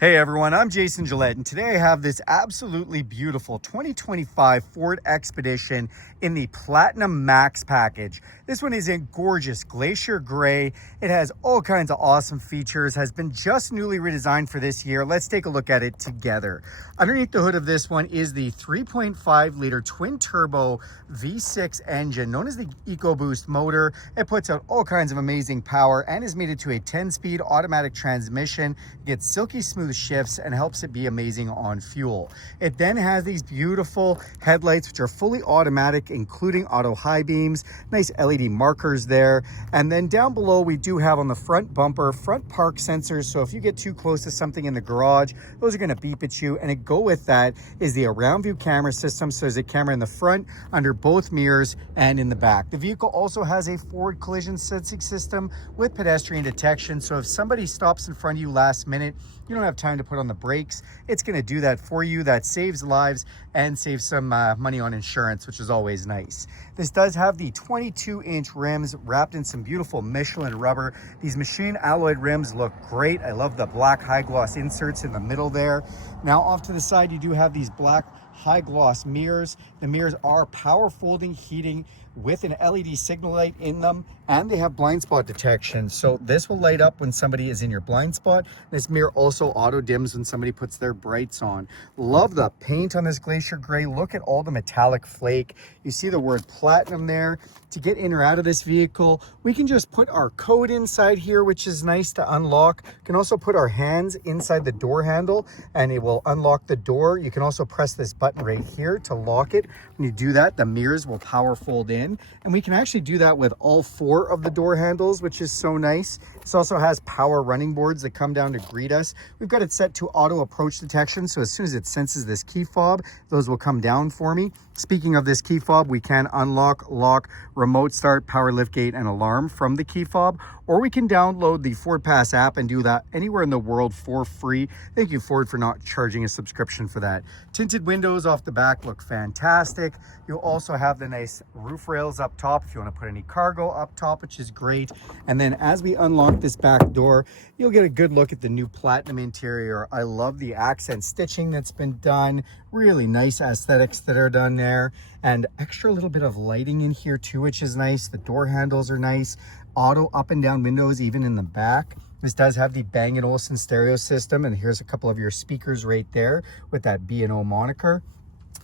Hey everyone, I'm Jason Gillette, and today I have this absolutely beautiful 2025 Ford Expedition in the Platinum Max package. This one is in gorgeous Glacier Gray. It has all kinds of awesome features, has been just newly redesigned for this year. Let's take a look at it together. Underneath the hood of this one is the 3.5 liter twin turbo V6 engine known as the EcoBoost motor. It puts out all kinds of amazing power and is mated to a 10-speed automatic transmission. It gets silky smooth shifts and helps it be amazing on fuel. It then has these beautiful headlights which are fully automatic, including auto high beams, nice LED markers there. And then down below we do have on the front bumper front park sensors, so if you get too close to something in the garage, those are going to beep at you. And it go with that is the around view camera system, so there's a camera in the front, under both mirrors, and in the back. The vehicle also has a forward collision sensing system with pedestrian detection, so if somebody stops in front of you last minute, you don't have time to put on the brakes, it's going to do that for you. That saves lives and saves some money on insurance, which is always nice. This does have the 22-inch rims wrapped in some beautiful Michelin rubber. These machine alloyed rims look great. I love the black high gloss inserts in the middle there. Now off to the side, you do have these black high gloss mirrors. The mirrors are power folding heating with an LED signal light in them, and they have blind spot detection, so this will light up when somebody is in your blind spot. This mirror also auto dims when somebody puts their brights on. Love the paint on this Glacier Gray. Look at all the metallic flake. You see the word platinum there. To get in or out of this vehicle, we can just put our code inside here, which is nice to unlock. You can also put our hands inside the door handle and it will unlock the door. You can also press this button right here to lock it. When you do that, the mirrors will power fold in, and we can actually do that with all four of the door handles, which is so nice. This also has power running boards that come down to greet us. We've got it set to auto approach detection, so as soon as it senses this key fob, those will come down for me. Speaking of this key fob, we can unlock, lock, remote start, power liftgate, and alarm from the key fob, or we can download the FordPass app and do that anywhere in the world for free. Thank you, Ford, for not charging a subscription for that. Tinted windows off the back look fantastic. You'll also have the nice roof rails up top if you want to put any cargo up top, which is great. And then as we unlock this back door, you'll get a good look at the new platinum interior. I love the accent stitching that's been done. Really nice aesthetics that are done there, and extra little bit of lighting in here too, which is nice. The door handles are nice. Auto up and down windows even in the back. This does have the Bang & Olufsen stereo system, and here's a couple of your speakers right there with that B&O moniker.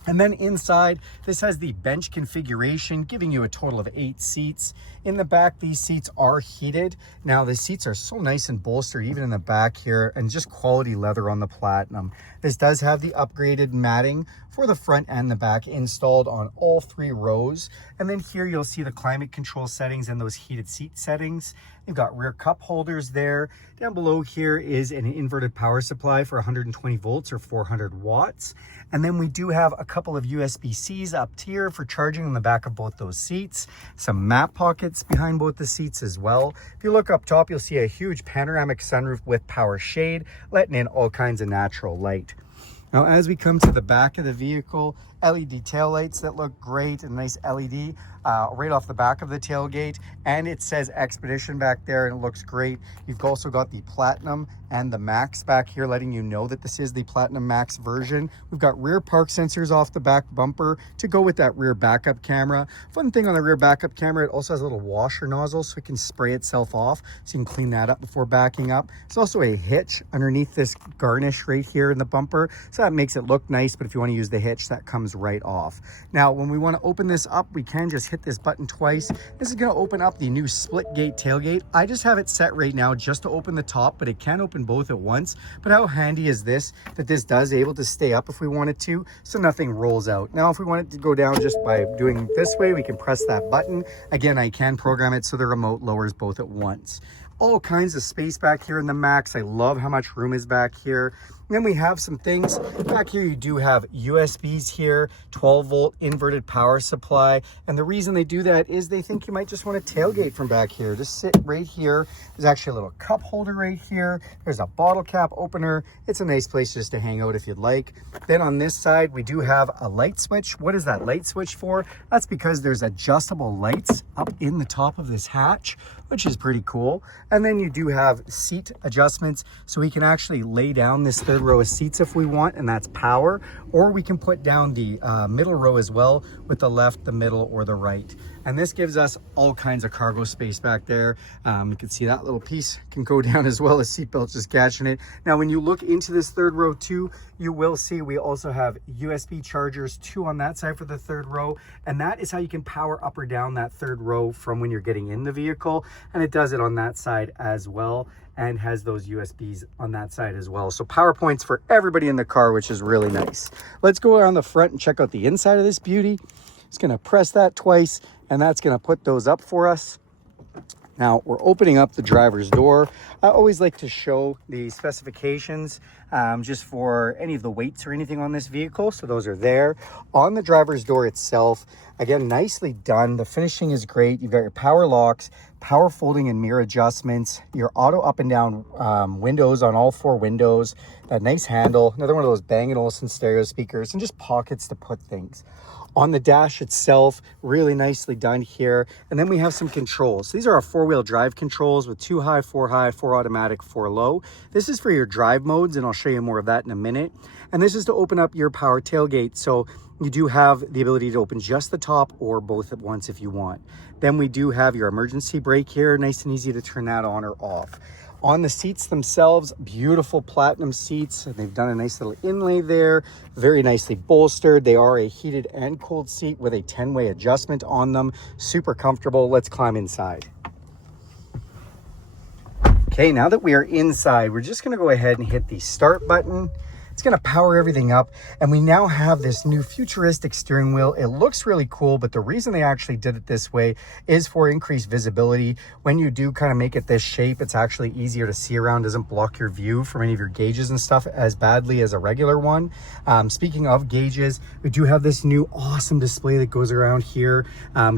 And then inside, this has the bench configuration, giving you a total of 8 seats. In the back, these seats are heated. Now, the seats are so nice and bolstered, even in the back here, and just quality leather on the Platinum. This does have the upgraded matting for the front and the back installed on all 3 rows. And then here you'll see the climate control settings and those heated seat settings. You've got rear cup holders there. Down below here is an inverted power supply for 120 volts or 400 watts. And then we do have a couple of USB-Cs up here for charging on the back of both those seats. Some map pockets behind both the seats as well. If you look up top, you'll see a huge panoramic sunroof with power shade, letting in all kinds of natural light. Now, as we come to the back of the vehicle, LED taillights that look great, and nice LED right off the back of the tailgate, and it says Expedition back there, and it looks great. You've also got the Platinum and the Max back here, letting you know that this is the Platinum Max version. We've got rear park sensors off the back bumper to go with that rear backup camera. Fun thing on the rear backup camera, it also has a little washer nozzle so it can spray itself off, so you can clean that up before backing up. There's also a hitch underneath this garnish right here in the bumper, so that makes it look nice, but if you want to use the hitch, that comes right off. Now, when we want to open this up, we can just hit this button twice. This is going to open up the new split gate tailgate. I just have it set right now just to open the top, but it can open both at once. But how handy is this, that this does able to stay up if we wanted to, so nothing rolls out. Now, if we want it to go down just by doing it this way, we can press that button. Again, I can program it so the remote lowers both at once. All kinds of space back here in the Max. I love how much room is back here. And then we have some things back here. You do have USBs here, 12 volt inverted power supply. And the reason they do that is they think you might just want to tailgate from back here. Just sit right here. There's actually a little cup holder right here. There's a bottle cap opener. It's a nice place just to hang out if you'd like. Then on this side, we do have a light switch. What is that light switch for? That's because there's adjustable lights up in the top of this hatch, which is pretty cool. And then you do have seat adjustments, so we can actually lay down this third row of seats if we want, and that's power, or we can put down the middle row as well with the left, the middle, or the right. And this gives us all kinds of cargo space back there. You can see that little piece can go down as well as seatbelt just catching it. Now, when you look into this third row too, you will see we also have USB chargers, 2 on that side for the third row. And that is how you can power up or down that third row from when you're getting in the vehicle. And it does it on that side as well, and has those USBs on that side as well. So power points for everybody in the car, which is really nice. Let's go around the front and check out the inside of this beauty. Just gonna press that twice, and that's gonna put those up for us. Now we're opening up the driver's door. I always like to show the specifications just for any of the weights or anything on this vehicle. So those are there. On the driver's door itself, again, nicely done. The finishing is great. You've got your power locks, power folding and mirror adjustments, your auto up and down windows on all 4 windows, a nice handle, another one of those Bang & Olufsen stereo speakers, and just pockets to put things. On the dash itself, really nicely done here. And then we have some controls. These are our 4-wheel drive controls with 2 high, 4 automatic, 4 low. This is for your drive modes, and I'll show you more of that in a minute. And this is to open up your power tailgate. So you do have the ability to open just the top or both at once if you want. Then we do have your emergency brake here, nice and easy to turn that on or off. On the seats themselves, beautiful platinum seats. They've done a nice little inlay there, very nicely bolstered. They are a heated and cooled seat with a 10-way adjustment on them. Super comfortable. Let's climb inside. Okay, now that we are inside, we're just gonna go ahead and hit the start button. It's going to power everything up, and we now have this new futuristic steering wheel. It looks really cool, but the reason they actually did it this way is for increased visibility. When you do kind of make it this shape, it's actually easier to see around, doesn't block your view from any of your gauges and stuff as badly as a regular one. Speaking of gauges, we do have this new awesome display that goes around here,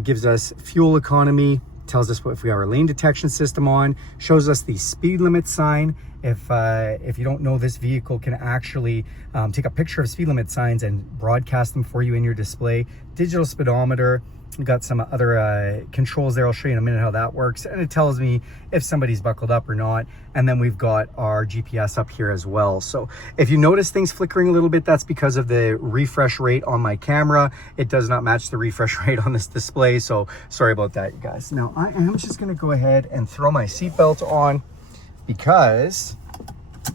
gives us fuel economy, tells us if we have our lane detection system on, shows us the speed limit sign. If you don't know, this vehicle can actually take a picture of speed limit signs and broadcast them for you in your display. Digital speedometer. We've got some other controls there. I'll show you in a minute how that works. And it tells me if somebody's buckled up or not. And then we've got our GPS up here as well. So if you notice things flickering a little bit, that's because of the refresh rate on my camera. It does not match the refresh rate on this display. So sorry about that, you guys. Now I am just gonna go ahead and throw my seatbelt on, because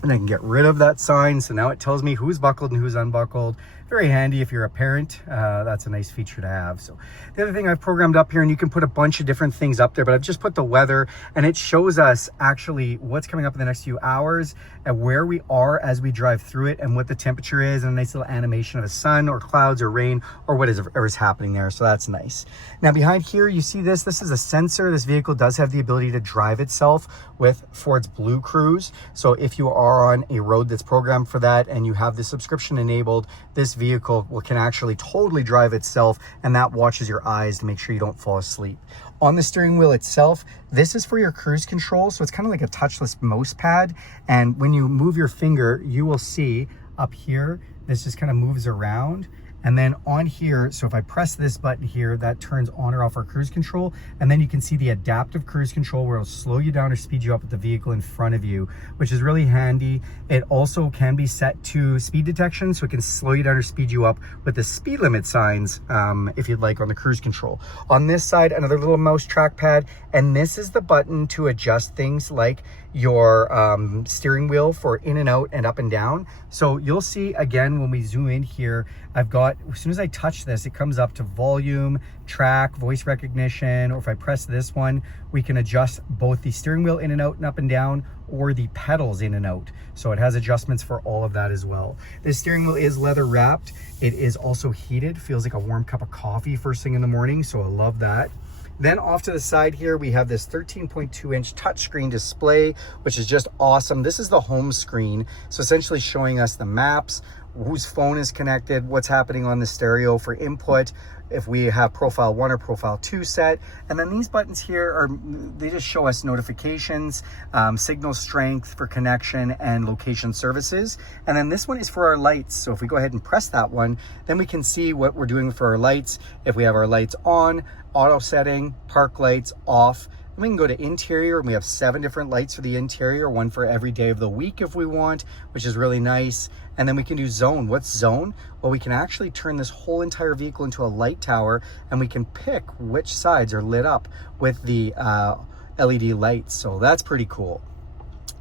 and I can get rid of that sign. So now it tells me who's buckled and who's unbuckled. Very handy if you're a parent. That's a nice feature to have. So the other thing I've programmed up here, and you can put a bunch of different things up there, but I've just put the weather, and it shows us actually what's coming up in the next few hours and where we are as we drive through it and what the temperature is, and a nice little animation of the sun or clouds or rain or whatever is happening there. So that's nice. Now behind here, you see this is a sensor. This vehicle does have the ability to drive itself with Ford's BlueCruise. So if you are on a road that's programmed for that and you have the subscription enabled, this vehicle can actually totally drive itself, and that watches your eyes to make sure you don't fall asleep. On the steering wheel itself, this is for your cruise control. So it's kind of like a touchless mouse pad. And when you move your finger, you will see up here, this just kind of moves around. And then on here, so if I press this button here, that turns on or off our cruise control. And then you can see the adaptive cruise control where it'll slow you down or speed you up with the vehicle in front of you, which is really handy. It also can be set to speed detection, so it can slow you down or speed you up with the speed limit signs if you'd like on the cruise control. On this side, another little mouse trackpad, and this is the button to adjust things like your steering wheel for in and out and up and down. So you'll see again when we zoom in here, I've got, as soon as I touch this, it comes up to volume, track, voice recognition, or if I press this one, we can adjust both the steering wheel in and out and up and down, or the pedals in and out. So it has adjustments for all of that as well. This steering wheel is leather wrapped. It is also heated, feels like a warm cup of coffee first thing in the morning, so I love that. Then off to the side here, we have this 13.2-inch touchscreen display, which is just awesome. This is the home screen, so essentially showing us the maps, whose phone is connected, what's happening on the stereo for input, if we have profile 1 or profile 2 set. And then these buttons here they just show us notifications, signal strength for connection, and location services. And then this one is for our lights. So if we go ahead and press that one, then we can see what we're doing for our lights. If we have our lights on, auto setting, park lights off, Then we can go to interior, and we have 7 different lights for the interior, one for every day of the week if we want, which is really nice. And then we can do zone. What's zone? Well, we can actually turn this whole entire vehicle into a light tower, and we can pick which sides are lit up with the LED lights. So that's pretty cool.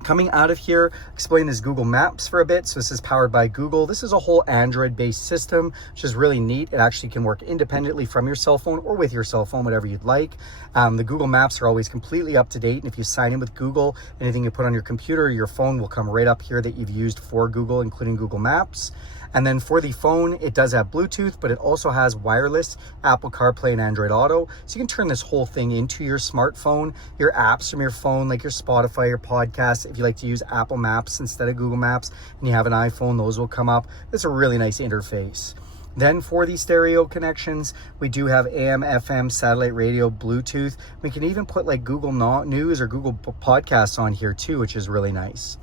Coming out of here, explain this Google Maps for a bit. So this is powered by Google. This is a whole Android-based system, which is really neat. It actually can work independently from your cell phone or with your cell phone, whatever you'd like. The Google Maps are always completely up to date. And if you sign in with Google, anything you put on your computer or your phone will come right up here that you've used for Google, including Google Maps. And then for the phone, it does have Bluetooth, but it also has wireless Apple CarPlay and Android Auto. So you can turn this whole thing into your smartphone, your apps from your phone, like your Spotify, your podcasts. If you like to use Apple Maps instead of Google Maps and you have an iPhone, those will come up. It's a really nice interface. Then for the stereo connections, we do have AM, FM, satellite radio, Bluetooth. We can even put like Google News or Google Podcasts on here too, which is really nice.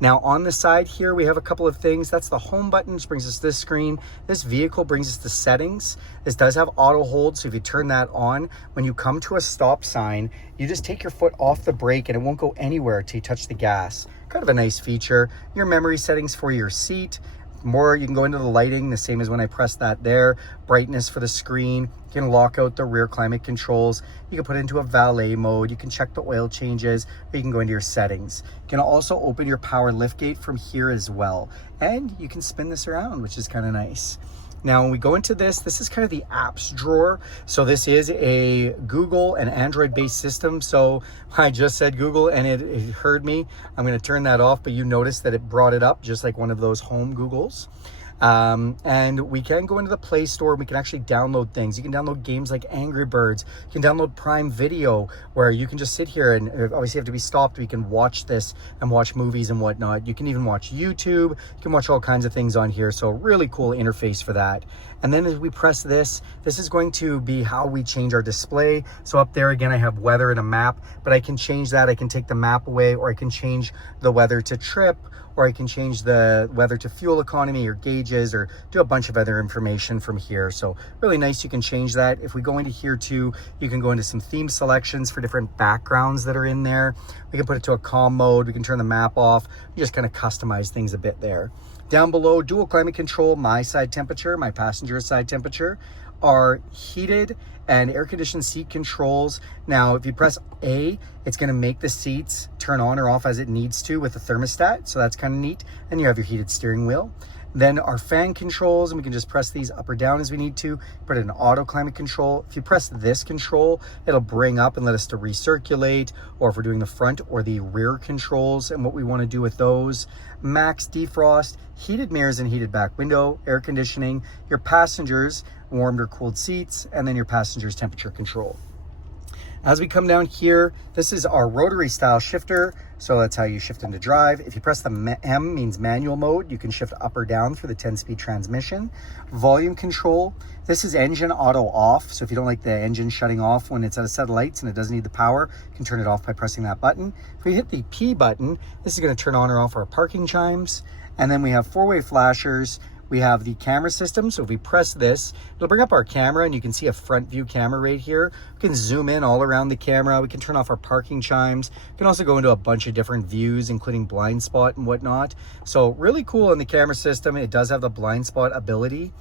Now on the side here, we have a couple of things. That's the home button, which brings us to this screen. This vehicle brings us to settings. This does have auto hold, so if you turn that on, when you come to a stop sign, you just take your foot off the brake and it won't go anywhere until you touch the gas. Kind of a nice feature. Your memory settings for your seat. More, you can go into the lighting, the same as when I press that there. Brightness for the screen. You can lock out the rear climate controls. You can put it into a valet mode. You can check the oil changes, or you can go into your settings. You can also open your power liftgate from here as well. And you can spin this around, which is kind of nice. Now, when we go into this is kind of the apps drawer. So this is a Google and Android-based system. So I just said Google and it heard me. I'm going to turn that off, but you notice that it brought it up just like one of those home Googles. And we can go into the Play Store and we can actually download things. You can download games like Angry Birds. You can download Prime Video, where you can just sit here and obviously have to be stopped. We can watch this and watch movies and whatnot. You can even watch YouTube. You can watch all kinds of things on here. So really cool interface for that. And then as we press this is going to be how we change our display. So up there again, I have weather and a map, but I can change that. I can take the map away, or I can change the weather to trip, or I can change the weather to fuel economy or gauges, or do a bunch of other information from here. So really nice, you can change that. If we go into here too, you can go into some theme selections for different backgrounds that are in there. We can put it to a calm mode. We can turn the map off. We just kind of customize things a bit there. Down below, dual climate control, my side temperature, my passenger side temperature, are heated and air conditioned seat controls. Now, if you press A, it's gonna make the seats turn on or off as it needs to with the thermostat. So that's kind of neat. And you have your heated steering wheel. Then our fan controls, and we can just press these up or down as we need to. Put it in auto climate control. If you press this control, it'll bring up and let us to recirculate, or if we're doing the front or the rear controls and what we want to do with those. Max defrost, heated mirrors and heated back window, air conditioning, your passengers, warmed or cooled seats, and then your passengers temperature control. As we come down here, this is our rotary style shifter. So that's how you shift into drive. If you press the M, means manual mode. You can shift up or down for the 10-speed transmission. Volume control. This is engine auto off. So if you don't like the engine shutting off when it's at a set of lights and it doesn't need the power, you can turn it off by pressing that button. If we hit the P button, this is going to turn on or off our parking chimes. And then we have 4-way flashers. We have the camera system. So if we press this, it'll bring up our camera, and you can see a front view camera right here. We can zoom in all around the camera. We can turn off our parking chimes. We can also go into a bunch of different views, including blind spot and whatnot. So really cool in the camera system. It does have the blind spot ability,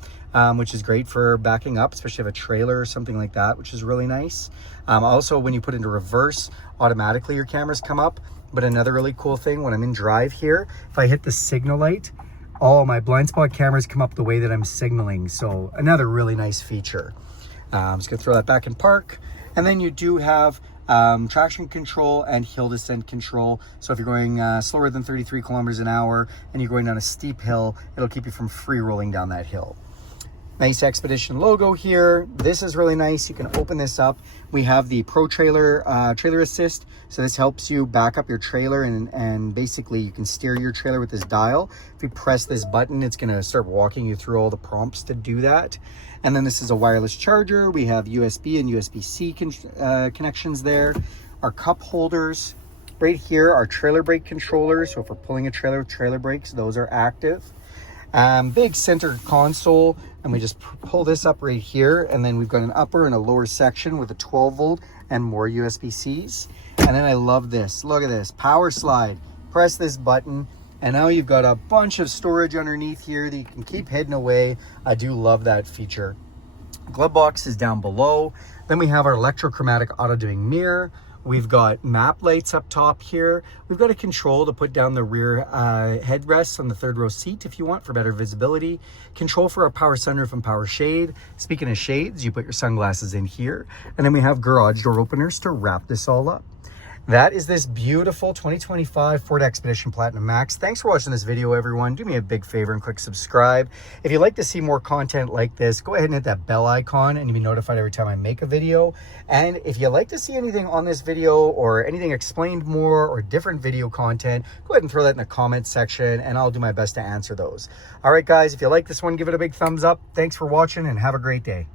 which is great for backing up, especially if a trailer or something like that, which is really nice. Also, when you put into reverse, automatically your cameras come up. But another really cool thing, when I'm in drive here, if I hit the signal light, all my blind spot cameras come up the way that I'm signaling. So another really nice feature. I'm just gonna throw that back in park. And then you do have traction control and hill descent control. So if you're going slower than 33 kilometers an hour and you're going down a steep hill, it'll keep you from free rolling down that hill. Nice Expedition logo here. This is really nice. You can open this up. We have the Pro Trailer Trailer Assist. So this helps you back up your trailer, and basically you can steer your trailer with this dial. If you press this button, it's going to start walking you through all the prompts to do that. And then this is a wireless charger. We have USB and USB-C connections there. Our cup holders. Right here are trailer brake controllers. So if we're pulling a trailer with trailer brakes, those are active. Big center console, and we just pull this up right here, and then we've got an upper and a lower section with a 12 volt and more USB-Cs. And then I love this. Look at this, power slide. Press this button, and now you've got a bunch of storage underneath here that you can keep hidden away. I do love that feature. Glove box is down below. Then we have our electrochromatic auto-dimming mirror. We've got map lights up top here. We've got a control to put down the rear headrests on the third row seat if you want for better visibility. Control for our power sunroof and power shade. Speaking of shades, you put your sunglasses in here. And then we have garage door openers to wrap this all up. That is this beautiful 2025 Ford Expedition Platinum Max. Thanks for watching this video, everyone. Do me a big favor and click subscribe. If you'd like to see more content like this, go ahead and hit that bell icon and you'll be notified every time I make a video. And if you'd like to see anything on this video or anything explained more or different video content, go ahead and throw that in the comments section and I'll do my best to answer those. All right, guys, if you like this one, give it a big thumbs up. Thanks for watching and have a great day.